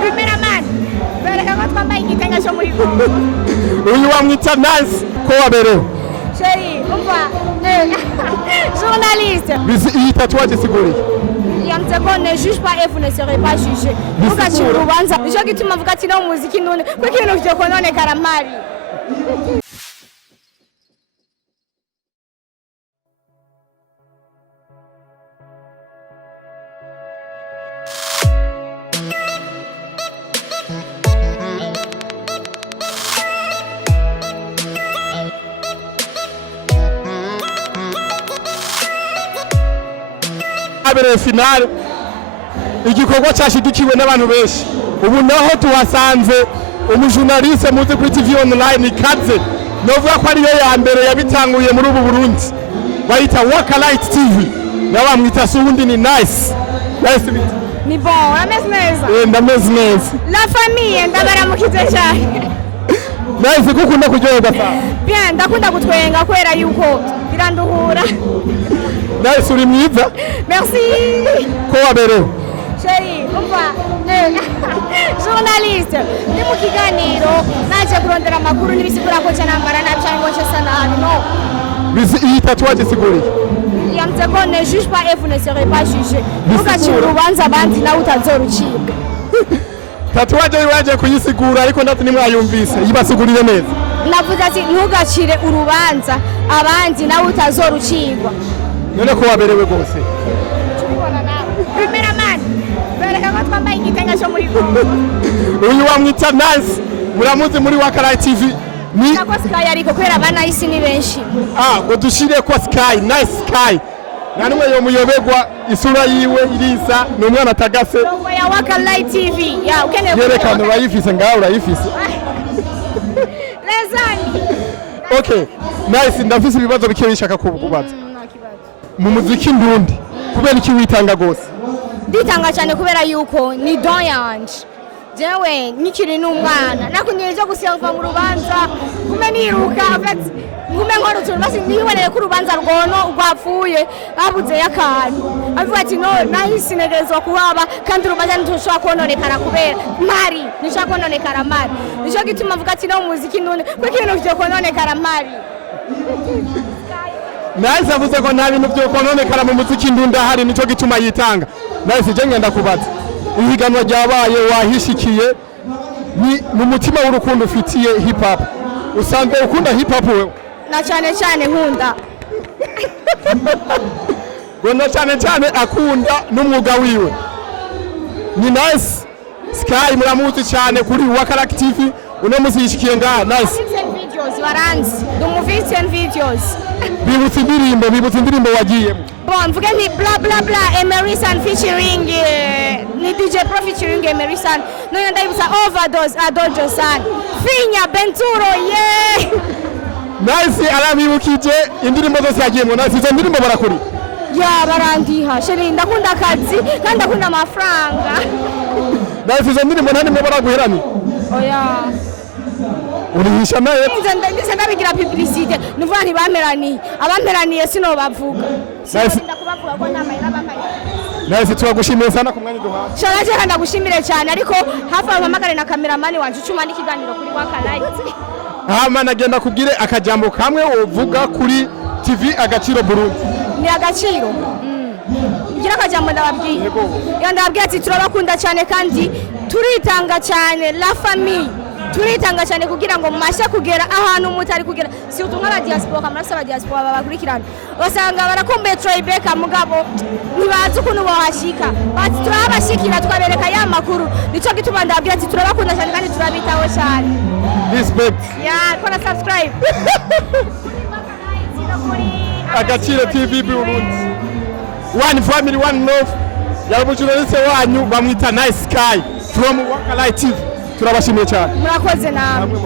cameraman bereka ko twambaye igitenge cyo muri Kongo uyu wamwita Nice ko waberewe chérie umva journaliste iyi tatouage siguri yamze ko ne juge pas et vous ne serez pas jugé mugacira urubanza nicyo gituma mvuga ati no muziki none kuko ibintu byo konone karamari abere final igikorwa cyashigikiwe n'abantu benshi ubu naho tuhasanze umujournaliste muzi kuri TV online Kaze novuga ko ariyo ya mbere yabitanguye muri ubu Burundi bayita Waka Light TV nabamwita sundi ni Nice ni bon ameze neza ndameze neza la famille ndabaramukize cyane Nice kukunda kuryoherwa cyane bien ndakunda gutwenga kwera yuko biranduhura Nice uri mwiza merci ko waberewe chérie umva journaliste ndi mu kiganiro naje kurondera amakuru nibisigura ko cyanambara nabi cyane ngo cyasa nabi no iyi tatouage siguri yamze ko ne juge pas et vous ne serez pas jugé mugacira urubanza abandi nawe utazorucibwa tatouage yaje kuyisigura ariko ndati nimwayumvise yibasigurire neza navuze ati ntugacire urubanza abandi nawe utazorucibwa none ko waberewe gose cameraman bereka ko twambaye igitenge cyo muri Kongo uyu wamwita Nice muramuzi muri Waka Light TV ni nako Sky ariko kwera abana isi ni benshi ngo dushire ko Sky Nice Sky nanumwe yo muyoberwa isura yiwe irisa n'umwana atagase logo ya Waka Light TV ya ukeneye yerekana urayifise ngaho urayifise lezani okay Nice ndafise ibibazo bike bishaka kubaza mu muziki ndundi kubera iki witanga gose nditanga cyane kubera yuko ni don yanje jewe nikiri n'umwana nakunyeje guselva mu rubanza kume niruka afati ngume nkora utuntu basi niboneye ko urubanza rwono rwapfuye abuze yakantu avuga ati no nahise negezwa kuhaba kandi urubanza ntushobora kononekara kubera mari nishaka kononekara mari nicyo gituma avuga ati no muziki none kuko ibintu byo kononekara mari Nice avuze ko nta bintu byo kononekara mu muziki ndunda hari nicyo gituma yitanga Nice je ngenda kubaza ihiganwa ryabaye wahishikiye ni mu mutima w'urukundo ufitiye hip hop usanzwe ukunda hip hop wewe na cyane cyane nkunda gona cyane akunda n'umwuga wiwe ni Nice Sky muramuzi cyane kuri Waka Light TV uno musishikiye nga Nice videos baranzi dumuvise videos bibutse indirimbo wagiyemo bon mvuge ni bla bla bla Emerson featuring ni DJ Pro featuring Emerson no ndayibutsa overdose Adojo San Finya Benturo yeah Nice aramibukije indirimbo zose yagiyemo Nice izo ndirimbo barakuri ya barandiha sheri ndakunda akazi kandi ndakunda amafaranga Nice izo ndirimbo nta nimwe baraguherani oya urihisha naye ndetse ndabigira publicité nuvuga nti abameraniye sino bavuga ndakubavuga ko namayira bambaye Nice turagushimiye sana ku mwanya duhaye sharaje kandi ndagushimire cyane ariko hafi ampamagare na cameraman wanje ucuma n'ikiganiro kuri Waka Light mana agenda kubwire akajambo kamwe uvuga kuri TV Agaciro Burundi ni agaciro ngira akajambo ndababwiye ndababwiye ati turabakunda cyane kandi turitanga cyane la famille turitanga cyane kugira ngo masha kugera ahantu mutari kugera si utumwa ba diaspora kamara ba diaspora babakurikirana basanga barakumbuye Tribeca mugabo ntibazi ukuntu bahashika bati turabashikira twabereka ya makuru nico gituma ndabwira ati turabakunda cyane kandi turabitaho cyane respect ya kora subscribe Agaciro TV Burundi one family one love yabujournaliste wanyu bamwita Nice Sky from Waka Light TV turabashimiye cyane murakoze namwe